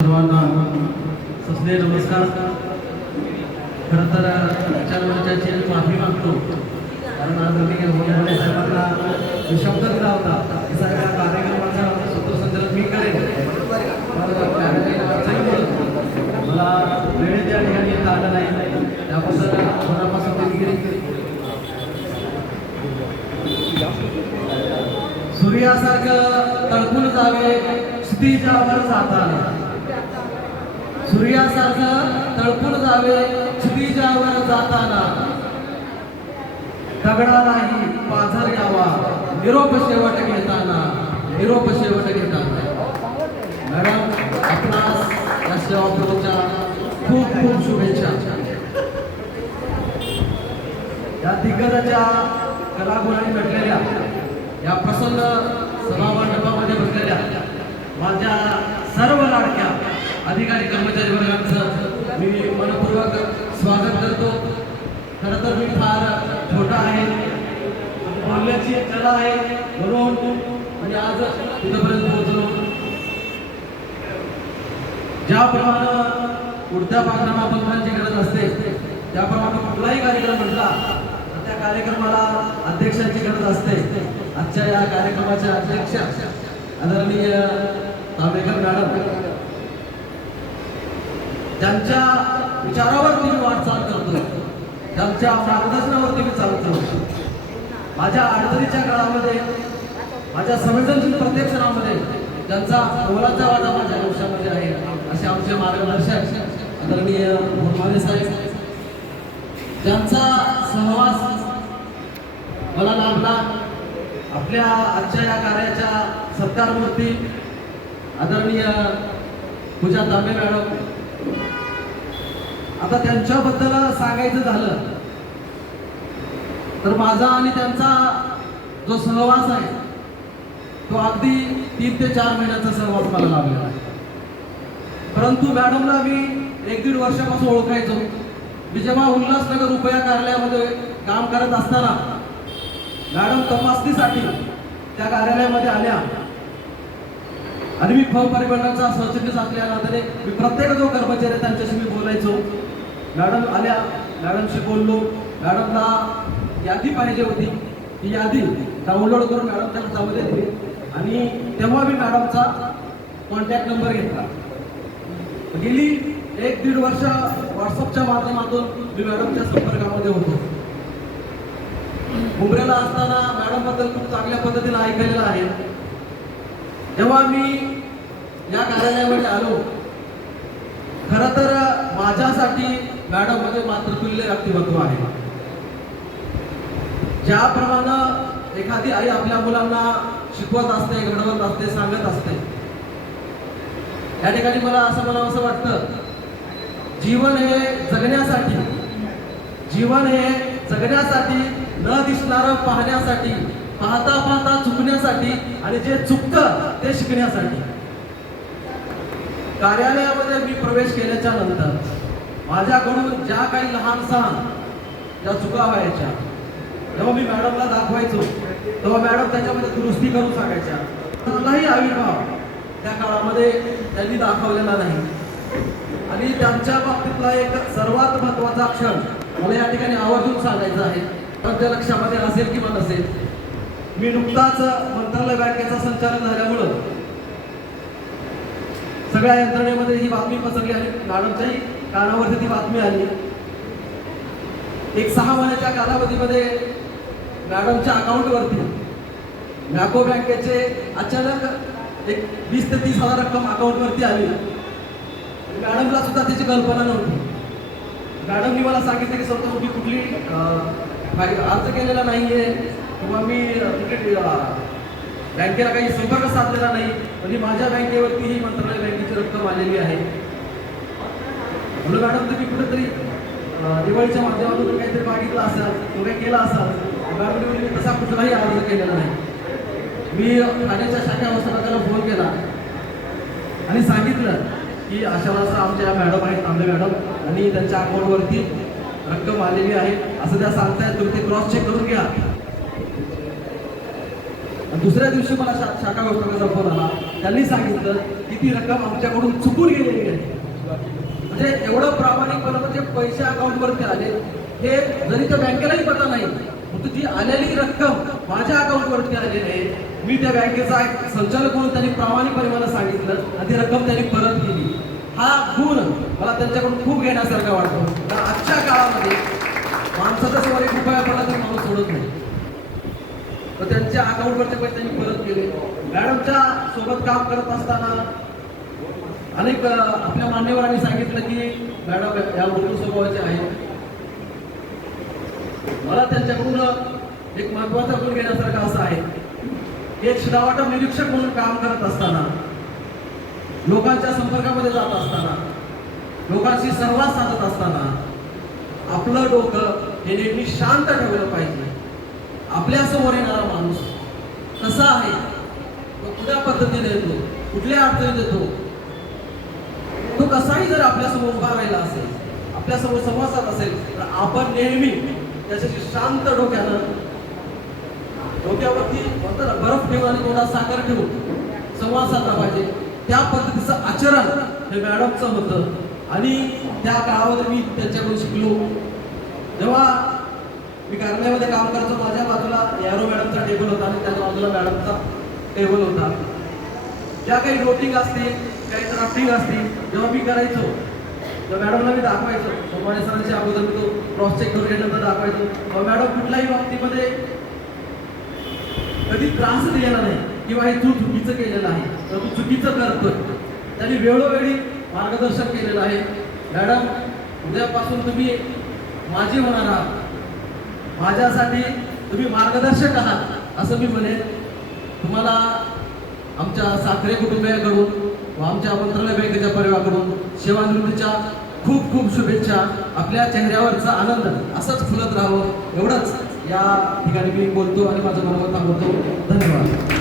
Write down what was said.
सर्वांना सस्ने नमस्कार. खरं तर चर्चेची माफी मागतो, कारण आज मी होणाऱ्या सर्वांना शब्द दिला होता की साहेब या कार्यक्रमाचा सूत्रसंचालन मी करेन. मला वेळ त्या ठिकाणी येता आलं नाही, त्याबद्दल मनापासून दिलगिरी. सूर्यासारखं तळपून जावे क्षितिजावर जाताना, सूर्यासारखं तळपून जावे क्षितिजावर जाताना, दगडा नाही पाझर यावा निरोप शेवट घेताना, निरोप शेवट घेताना. मॅडम, आपणास या सेवापूर्वच्या खूप खूप शुभेच्छा. या दिग्गजाच्या कलागुणांनी भेटलेल्या या प्रसन्न सभामंडपामध्ये बसलेल्या माझ्या सर्व लाडक्या अधिकारी कर्मचारी वर्गांचं मी मनपूर्वक स्वागत करतो. खरं तर मी फार छोटा आहे, बोलण्याची एक कला आहे, म्हणून म्हणजे आज तिथपर्यंत पोहोचलो. ज्याप्रमाणे उडत्या पाखरांना पंखांची गरज असते, त्याप्रमाणे कुठलाही कार्यक्रम म्हटला तर त्या कार्यक्रमाला अध्यक्षांची गरज असते. आजच्या या कार्यक्रमाच्या अध्यक्ष आदरणीय तांबेकर मॅडम, त्यांच्या विचारावरती मी वाटचाल करतो, त्यांच्या मार्गदर्शनावरती मी चालतो. माझ्या अडचणीच्या काळामध्ये, माझ्या संवेदनशील प्रत्येक क्षणामध्ये त्यांचा मोलाचा वाटा माझ्या आयुष्यामध्ये आहे. असे आमचे मार्गदर्शक आदरणीय भोरमाने साहेब, ज्यांचा सहवास मला लाभला. आपल्या आजच्या या कार्याच्या सत्कारमूर्ती आदरणीय पूजा तांबे मॅडम. आता त्यांच्याबद्दल सांगायचं झालं तर माझा आणि त्यांचा जो सहवास आहे तो अगदी 3 ते 4 महिन्याचा सहवास मला लाभलेला आहे. परंतु मॅडमला मी 1-1.5 वर्षापासून ओळखायचो. मी जेव्हा उल्हासनगर रुपया कार्यालयामध्ये काम करत असताना मॅडम तपासणीसाठी त्या कार्यालयामध्ये आल्या आणि मी परिबंधाचा सहचिटणीस असल्या नात्याने मी प्रत्येक जो कर्मचारी आहे त्यांच्याशी मी बोलायचो. मॅडम आल्या, मॅडमशी बोललो. मॅडमला यादी पाहिजे होती, ती यादी डाउनलोड करून मॅडमच्या हातामध्ये दिली आणि तेव्हा मी मॅडमचा कॉन्टॅक्ट नंबर घेतला. गेली 1-1.5 वर्ष व्हॉट्सअपच्या माध्यमातून मी मॅडमच्या संपर्कामध्ये होतो. मुंबईला असताना मॅडमबद्दल खूप चांगल्या पद्धतीने ऐकलेलं आहे. जेव्हा मी या कार्यालयामध्ये आलो, खरं तर माझ्यासाठी मॅडम म्हणजे मातृतुल्य व्यक्तिमत्व आहे. ज्याप्रमाणे एखादी आई आपल्या मुलांना शिकवत असते, घडवत असते, सांगत असते, या ठिकाणी मला असं म्हणावंसं वाटतं, जीवन हे जगण्यासाठी, जीवन हे जगण्यासाठी, न दिसणारं पाहण्यासाठी, पाहता पाहता चुकण्यासाठी आणि जे चुकतं ते शिकण्यासाठी. कार्यालयामध्ये मी प्रवेश केल्याच्या नंतर माझ्याकडून ज्या काही लहान सहान ज्या चुका व्हायच्या तेव्हा मी मॅडमला दाखवायचो, तेव्हा मॅडम त्याच्यामध्ये दुरुस्ती करून सांगायच्या. कुठलाही आविर्भाव त्या काळामध्ये त्यांनी दाखवलेला नाही. आणि त्यांच्या बाबतीतला एक सर्वात महत्त्वाचा क्षण मला या ठिकाणी आवर्जून सांगायचा आहे. तुमच्या लक्षामध्ये असेल किंवा नसेल, मी नुकताच मंत्रालय बँकेचा संचालक झाल्यामुळं सगळ्या यंत्रणेमध्ये ही बातमी पसरली आणि मॅडमच्याही कानावरती ती बातमी आली. एक 6 महिन्याच्या कालावधीमध्ये मॅडमच्या अकाउंटवरती मॅको बँकेचे अचानक एक 20 ते 30 हजार रक्कम अकाउंटवरती आली. मॅडमला सुद्धा त्याची कल्पना नव्हती. मॅडमनी मला सांगितलं की स्वतः मी कुठली अर्ज केलेला नाहीये किंवा मी बँकेला काही संपर्क साधलेला नाही, म्हणजे माझ्या बँकेवरती ही मंत्रालय बँकेची रक्कम आलेली आहे. म्हणून मॅडम तुम्ही कुठेतरी दिवाळीच्या माध्यमातून काहीतरी मागितलं असाल, तो काही केला असाल. मॅडम मी तसा कुठलाही अर्ज केलेला नाही. मी ठाण्याच्या शाखा व्यवस्थापकाला फोन केला आणि सांगितलं की अशा असं आमच्या मॅडम आहेत, तांबे मॅडम, आणि त्यांच्या अकाउंटवरती रक्कम आलेली आहे असं त्या सांगतायत, तुम्ही ते क्रॉस चेक करून घ्या. दुसऱ्या दिवशी मला शाखा व्यवस्थापकाचा फोन आला. त्यांनी सांगितलं की ती रक्कम आमच्याकडून चुकून गेलेली आहे. म्हणजे एवढं प्रामाणिकपणे म्हणजे पैसे अकाउंटवरती आले हे जरी त्या बँकेलाही पता नाही, परंतु जी आलेली रक्कम माझ्या अकाउंटवरती आलेली आहे. मी त्या बँकेचा एक संचालक म्हणून त्यांनी प्रामाणिकपणे मला सांगितलं आणि ती रक्कम त्यांनी परत केली. हा गुण मला त्यांच्याकडून खूप घेण्यासारखा वाटतो. कारण आजच्या काळामध्ये माणसाचा समोर एक रुपया पडला तर माणूस सोडत नाही. तर त्यांच्या अकाउंटवरचे पैसे त्यांनी परत केले. मॅडमच्या सोबत काम करत असताना अनेक आपल्या मान्यवरांनी सांगितलं की मॅडम या मृत्यू स्वभावाचे आहेत. मला त्यांच्याकडून एक महत्वाचा गुण घेण्यासारखा असा आहे की एक शिधावाटप निरीक्षक म्हणून काम करत असताना, लोकांच्या संपर्कामध्ये जात असताना, लोकांशी संवाद साधत असताना आपलं डोकं हे नेहमी शांत ठेवलं पाहिजे. आपल्या समोर येणारा माणूस कसा आहे, तो कुठल्या पद्धतीने येतो, कुठल्या अडचणीत येतो, तो कसाही जर आपल्यासमोर उभा राहिला असेल, आपल्यासमोर संवाद साधत असेल, तर आपण नेहमी त्याच्याशी शांत डोक्यावरती बर्फ ठेवून आणि थोडा साखर ठेवून संवाद साधला पाहिजे. त्या पद्धतीचं आचरण हे मॅडमचं होतं आणि त्या काळामध्ये मी त्यांच्याकडून शिकलो. जेव्हा मी कार्यालयामध्ये काम करायचो, माझ्या बाजूला यारो मॅडमचा टेबल होता आणि त्याच्या बाजूला मॅडमचा टेबल होता. ज्या काही नोटिंग असतील, काही ड्राफ्टिंग असतील, जेव्हा मी करायचो तर मॅडमला मी दाखवायचो. सोमवारी सरांच्या अगोदर मी तो क्रॉस चेक करून घेतल्यानंतर दाखवायचो. मॅडम कुठल्याही बाबतीमध्ये कधी त्रास दिलेला नाही किंवा हे तू चुकीचं केलेलं आहे तर तू चुकीचं करतोय. त्यांनी वेळोवेळी मार्गदर्शन केलेलं आहे. मॅडम, उद्यापासून तुम्ही माझी होणार आहात, माझ्यासाठी तुम्ही मार्गदर्शक आहात असं मी म्हणेन. तुम्हाला आमच्या साखरे कुटुंबियाकडून व आमच्या मंत्रालय बँकेच्या परिवाराकडून सेवानिवृत्तीच्या खूप खूप शुभेच्छा. आपल्या चेहऱ्यावरचा आनंद असंच फुलत राहावं एवढंच या ठिकाणी मी बोलतो आणि माझं मनोगत थांबवतो. धन्यवाद.